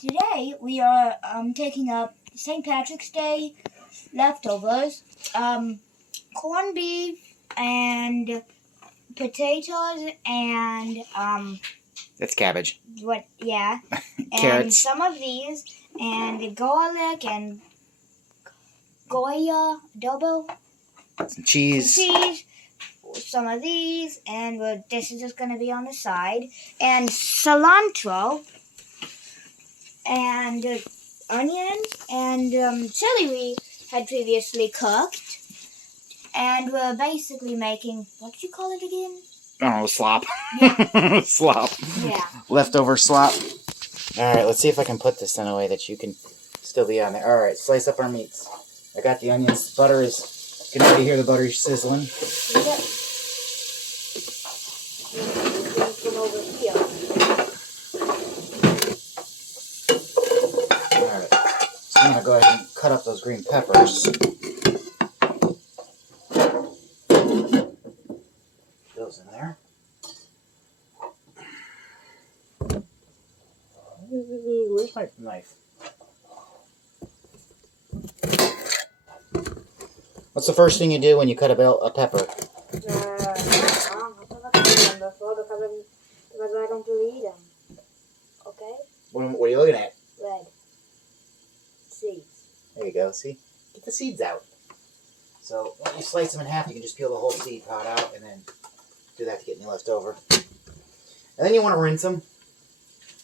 Today we are taking up St. Patrick's Day leftovers, corned beef and potatoes and That's cabbage. what? Yeah, and Carrots. some of these and garlic and goya adobo, Some cheese. some of these, and this is just going to be on the side, and cilantro and onions and chili we had previously cooked, and we're basically making, what did you call it again? Oh, slop. Yeah. Slop. Yeah. Leftover slop. Alright, let's see if I can put this in a way that you can still be on there. Alright, slice up our meats. I got the onions. Butter is... You can already hear the butter sizzling. From over here. Alright, so I'm going to go ahead and cut up those green peppers. Those in there. Where's my knife? What's the first thing you do when you cut a pepper? Because I don't really eat them. Okay? What are you looking at? Red. Seeds. There you go, see? Get the seeds out. So, when you slice them in half, you can just peel the whole seed pod out and then do that to get any left over. And then you want to rinse them.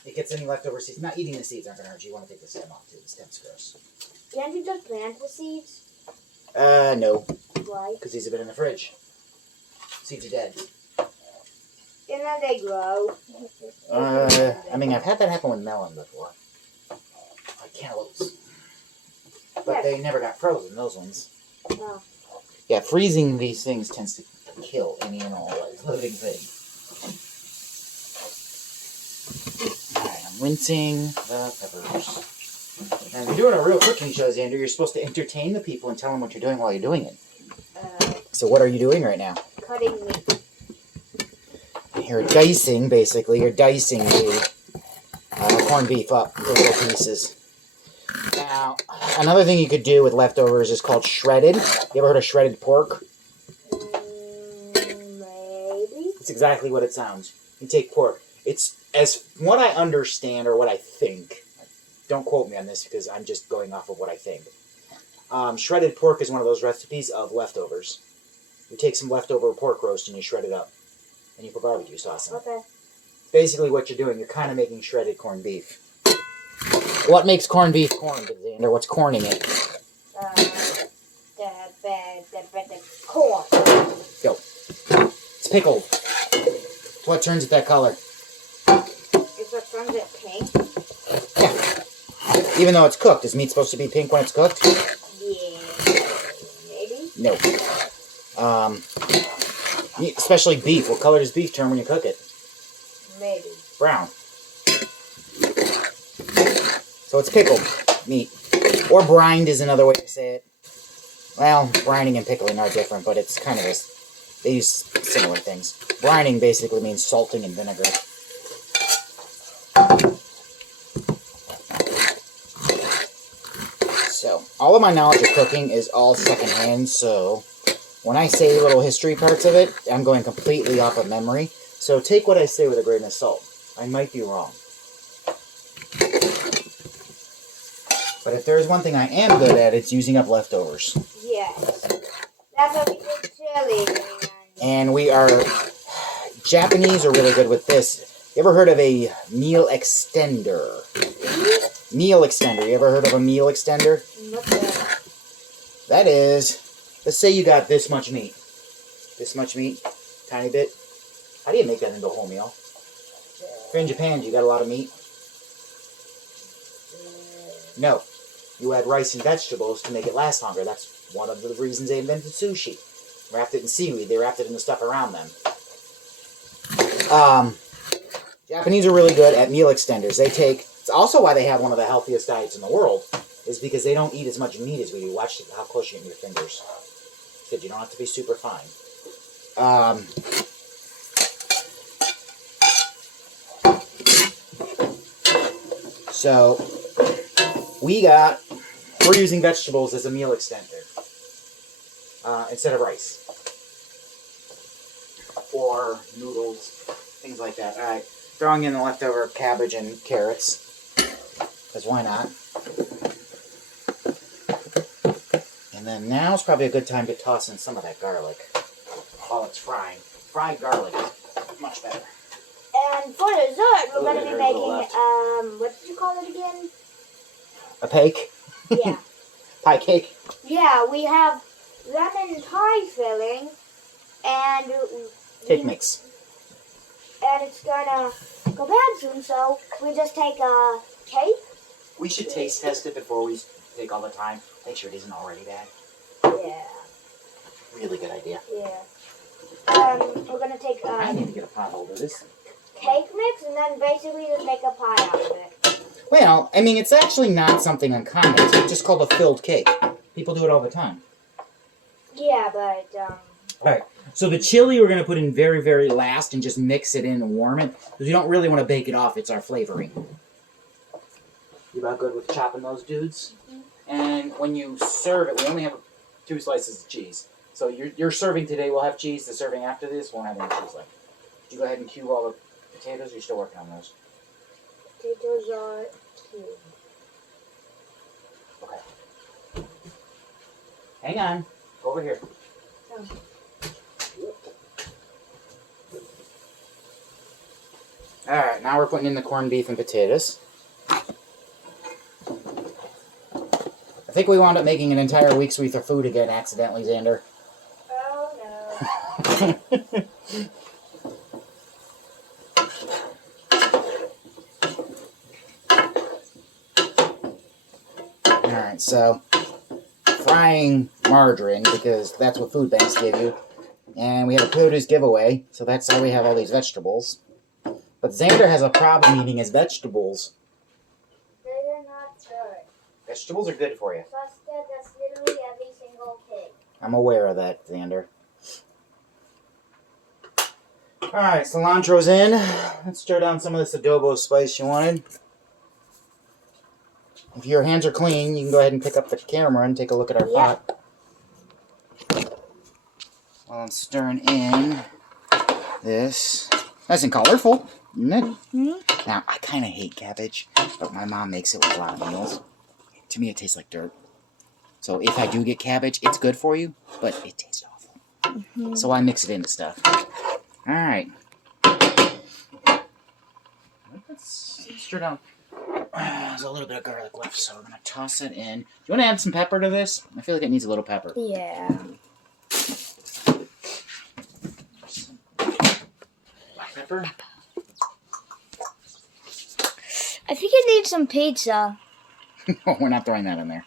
It gets any leftover seeds. Not eating the seeds aren't going to hurt you. You want to take the stem off too. The stem's gross. Can't you just plant the seeds? No. Why? Because these have been in the fridge. Seeds are dead. And then they grow. I mean, I've had that happen with melon before. Like cantaloupes. But they never got frozen, those ones. No. Yeah, freezing these things tends to kill any and all living thing. Alright, I'm rinsing the peppers. And if you're doing a real cooking show, Xander, you're supposed to entertain the people and tell them what you're doing while you're doing it. So what are you doing right now? Cutting meat. You're dicing, basically. You're dicing the corned beef up into little pieces. Now, another thing you could do with leftovers is called shredded. You ever heard of shredded pork? Maybe. It's exactly what it sounds. You take pork. It's, as what I understand, or what I think, don't quote me on this because I'm just going off of what I think. Shredded pork is one of those recipes of leftovers. You take some leftover pork roast and you shred it up. And you put barbecue sauce in it. Okay. Basically what you're doing, you're kind of making shredded corned beef. What makes corned beef corned, Xander? What's corning it? The corn. Go. It's pickled. It's what turns it that color. Is what turns it pink? Yeah. Even though it's cooked, is meat supposed to be pink when it's cooked? Yeah. Maybe? No. Especially beef. What color does beef turn when you cook it? Maybe. Brown. So it's pickled meat. Or brined is another way to say it. Well, brining and pickling are different, but it's kind of they use similar things. Brining basically means salting in vinegar. So, all of my knowledge of cooking is all secondhand, so when I say little history parts of it, I'm going completely off of memory. So take what I say with a grain of salt. I might be wrong. But if there's one thing I am good at, it's using up leftovers. Yes. That's what we did chili. And we are... Japanese are really good with this. You ever heard of a meal extender? Meal extender. You ever heard of a meal extender? What's that? That is... Let's say you got this much meat. This much meat. Tiny bit. How do you make that into a whole meal? If you're in Japan, you got a lot of meat? No. You add rice and vegetables to make it last longer. That's one of the reasons they invented sushi. Wrapped it in seaweed. They wrapped it in the stuff around them. Japanese are really good at meal extenders. They take... It's also why they have one of the healthiest diets in the world. Is because they don't eat as much meat as we do. Watch how close you get your fingers. Because you don't have to be super fine. So we're using vegetables as a meal extender instead of rice or noodles, things like that. All right, throwing in the leftover cabbage and carrots, because why not? And then now's probably a good time to toss in some of that garlic while it's frying. Fried garlic is much better. And for dessert, we're going to be very little making, what did you call it again? A cake? Yeah. Pie cake? Yeah, we have lemon pie filling, and Cake mix. And it's gonna go bad soon, so we just take a cake. We should taste test it before we take all the time. Make sure it isn't already bad. Yeah. Really good idea. Yeah. We're gonna take I need to get a pot holder. This cake mix, and then basically just make a pie out of it. Well, I mean, it's actually not something uncommon. It's just called a filled cake. People do it all the time. Yeah, but All right. So the chili we're going to put in very, very last and just mix it in and warm it. Because you don't really want to bake it off. It's our flavoring. You about good with chopping those dudes? Mm-hmm. And when you serve it, we only have 2 slices of cheese. So you're serving today. We'll have cheese. The serving after this won't have any cheese left. Did you go ahead and cube all the potatoes? Or are you still working on those? Potatoes are cubed. Okay. Hang on. Go over here. Oh. Alright, now we're putting in the corned beef and potatoes. I think we wound up making an entire week's worth of food again accidentally, Xander. Oh no. Alright, so frying margarine, because that's what food banks give you. And we have a produce giveaway, so that's how we have all these vegetables. But Xander has a problem eating his vegetables. They're not good. Vegetables are good for you. Trusted, that's literally every single pig. I'm aware of that, Xander. Alright, cilantro's in. Let's stir down some of this adobo spice you wanted. If your hands are clean, you can go ahead and pick up the camera and take a look at our pot. While I'm stirring in this. Nice and colorful, isn't it? Mm-hmm. Now, I kind of hate cabbage, but my mom makes it with a lot of meals. To me, it tastes like dirt. So if I do get cabbage, it's good for you, but it tastes awful. Mm-hmm. So I mix it into stuff. All right. Let's stir down. There's a little bit of garlic left, so we're going to toss it in. Do you want to add some pepper to this? I feel like it needs a little pepper. Yeah. Black pepper? I think it needs some pizza. No, we're not throwing that in there.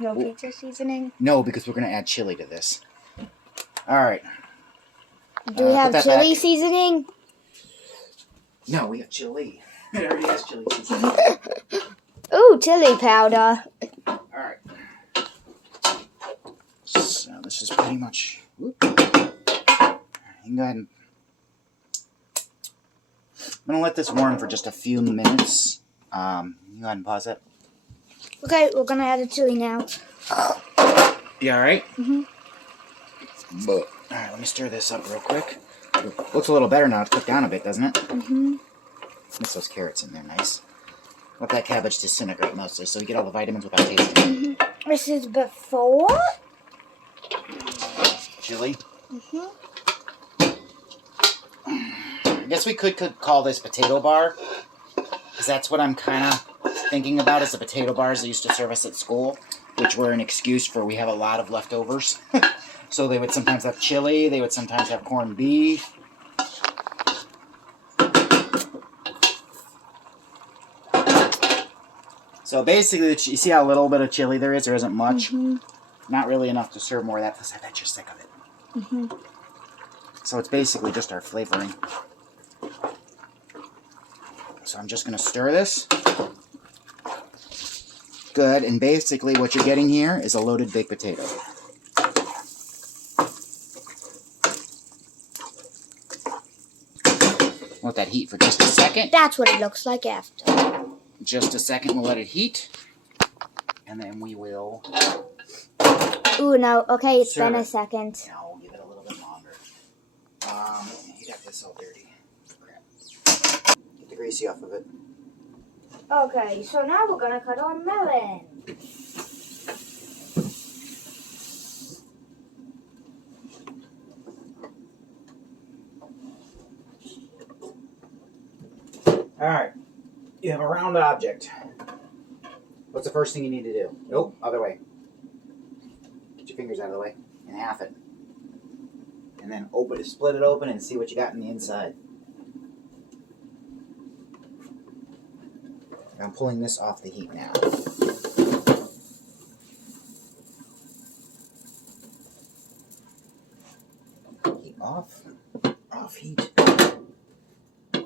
No pizza seasoning? No, because we're going to add chili to this. All right. Do we have chili seasoning? No, we have chili. It already has chili seasoning. Ooh, chili powder. Alright. So this is pretty much... Whoop. You can go ahead and... I'm going to let this warm for just a few minutes. You go ahead and pause it. Okay, we're going to add the chili now. You alright? Mm-hmm. Alright, let me stir this up real quick. Looks a little better now. It's cooked down a bit, doesn't it? Mm-hmm. Mix those carrots in there, nice. Let that cabbage disintegrate mostly, so you get all the vitamins without tasting. Mm-hmm. This is before chili. Mm-hmm. I guess we could call this potato bar, because that's what I'm kind of thinking about, is the potato bars they used to serve us at school, which were an excuse for we have a lot of leftovers. So they would sometimes have chili, they would sometimes have corned beef. So basically, you see how little bit of chili there is? There isn't much. Mm-hmm. Not really enough to serve more of that, because I bet you're sick of it. Mm-hmm. So it's basically just our flavoring. So I'm just going to stir this. Good, and basically what you're getting here is a loaded baked potato. Let that heat for just a second. That's what it looks like after. just a second. We'll let it heat. And then we will... Ooh, no. Okay, it's serve been a it. second. No, give it a little bit longer. You got this all dirty. Crap. Get the greasy off of it. Okay, so now we're gonna cut our melon. Alright. You have a round object. What's the first thing you need to do? Nope, other way. Get your fingers out of the way and half it. And then split it open and see what you got in the inside. I'm pulling this off the heat now. Heat off. Off heat.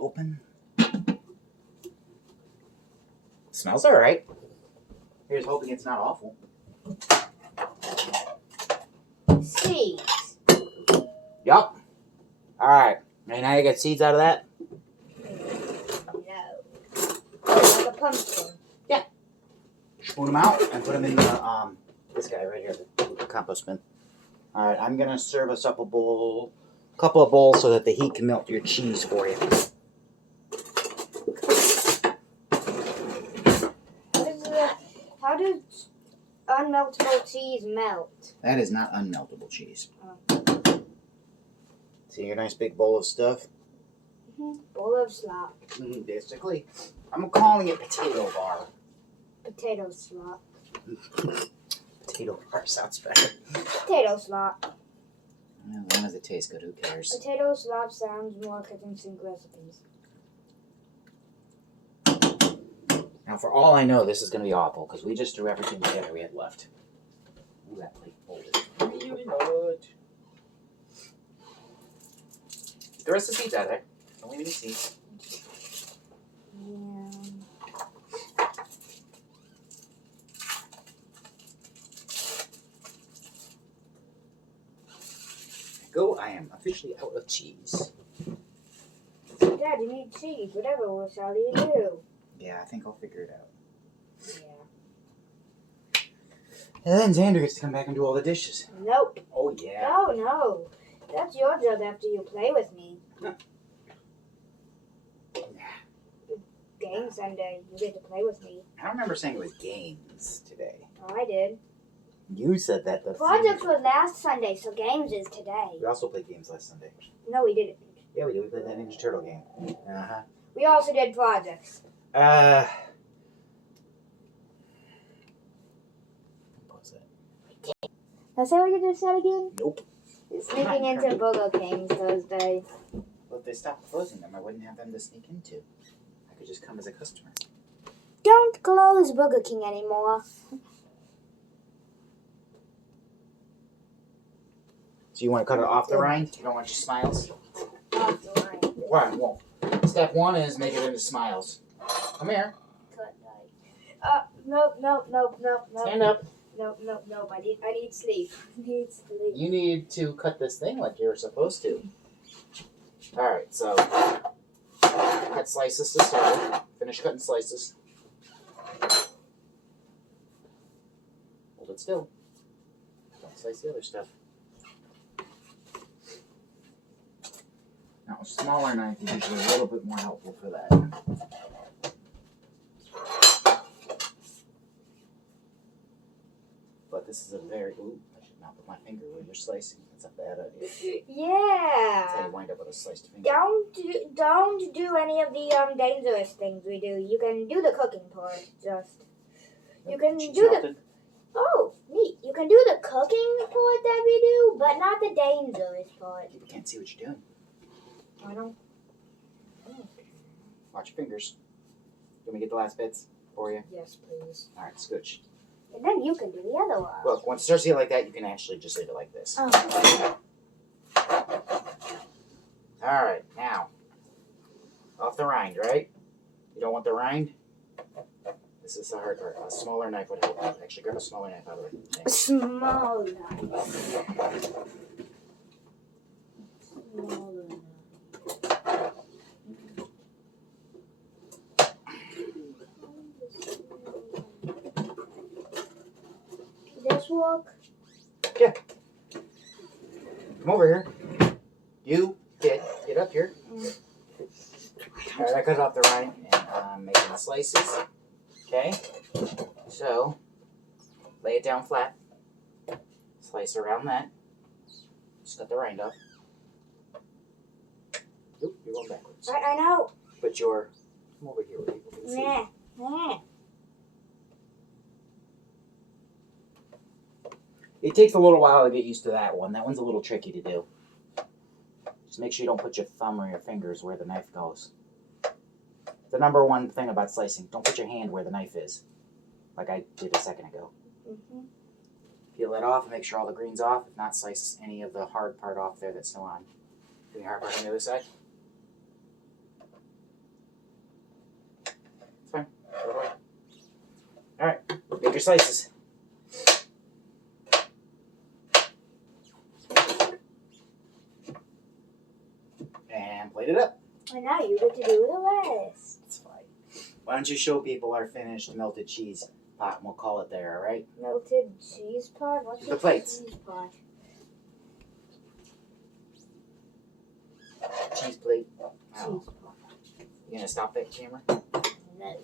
Open. Smells alright. Here's hoping it's not awful. Seeds. Yup. Alright. Now you got seeds out of that? No. Oh, like a pumpkin. Yeah. Spoon them out and put them in the, this guy right here, the compost bin. Alright, I'm going to serve us up a couple of bowls so that the heat can melt your cheese for you. How does unmeltable cheese melt? That is not unmeltable cheese. Oh. See your nice big bowl of stuff? Mm-hmm. Bowl of slop. Basically. I'm calling it potato bar. Potato slop. Potato bar sounds better. Potato slop. Well, as long as it tastes good, who cares? Potato slop sounds more kitchen sink recipes. Now, for all I know, this is going to be awful, because we just threw everything together we had left. Ooh, that plate folded. Really good. The rest of the seeds out of there. Don't leave any seeds. Yeah. Go, I am officially out of cheese. Dad, you need cheese. Whatever will shall you do? Yeah, I think I'll figure it out. Yeah. And then Xander gets to come back and do all the dishes. Nope. Oh, yeah. No. That's your job after you play with me. Game Sunday. You get to play with me. I don't remember saying it was games today. Oh, I did. You said that. Projects were last Sunday, so games is today. We also played games last Sunday. No, we didn't. Yeah, we did. We played that Ninja Turtle game. Uh-huh. We also did projects. What was that? That's how we just said again? Nope. Sneaking into Burger Kings Thursday. Well, if they stopped closing them, I wouldn't have them to sneak into. I could just come as a customer. Don't close Burger King anymore. So you want to cut it off the rind? You don't want your smiles? Off the line. Right, well, step one is make it into smiles. Come here. Nope. Stand up. Nope. I need sleep. You need to cut this thing like you're supposed to. Alright, so cut slices to start with. Finish cutting slices. Hold it still. Don't slice the other stuff. Now, a smaller knife is usually a little bit more helpful for that. But this is a very... Ooh, I should not put my finger where you're slicing. That's a bad idea. That's how Yeah. you wind up with a sliced finger. Don't do any of the dangerous things we do. You can do the cooking part. You can Cheese do the... melted. Oh, neat. You can do the cooking part that we do, but not the dangerous part. People can't see what you're doing. I don't. Watch your fingers. Let me get the last bits for you. Yes, please. Alright, scooch. And then you can do the other one. Look, once it starts to get like that, you can actually just leave it like this. Oh. Alright, now. Off the rind, right? You don't want the rind? This is the hard part. A smaller knife would help. Actually, grab a smaller knife out of the thing. Small knife. Smaller knife. pork? Yeah. Come over here. You, kid, get up here. Alright, I cut off the rind and I'm making the slices. Okay? So, lay it down flat. Slice around that. Just cut the rind off. Oop, you're going backwards. I know. Put your... Come over here where people can see. Nah. It takes a little while to get used to that one. That one's a little tricky to do. Just make sure you don't put your thumb or your fingers where the knife goes. The number one thing about slicing, don't put your hand where the knife is. Like I did a second ago. Mm-hmm. Peel that off and make sure all the green's off. If not, slice any of the hard part off there that's still on. Any hard part on the other side? It's fine. Throw it away. Alright, make your slices. And plate it up. And now you get to do the rest. It's fine. Why don't you show people our finished melted cheese pot and we'll call it there, alright? Melted cheese pot? What's The a plates. cheese pot? Cheese plate. Cheese Oh. pot. You gonna stop that camera? No.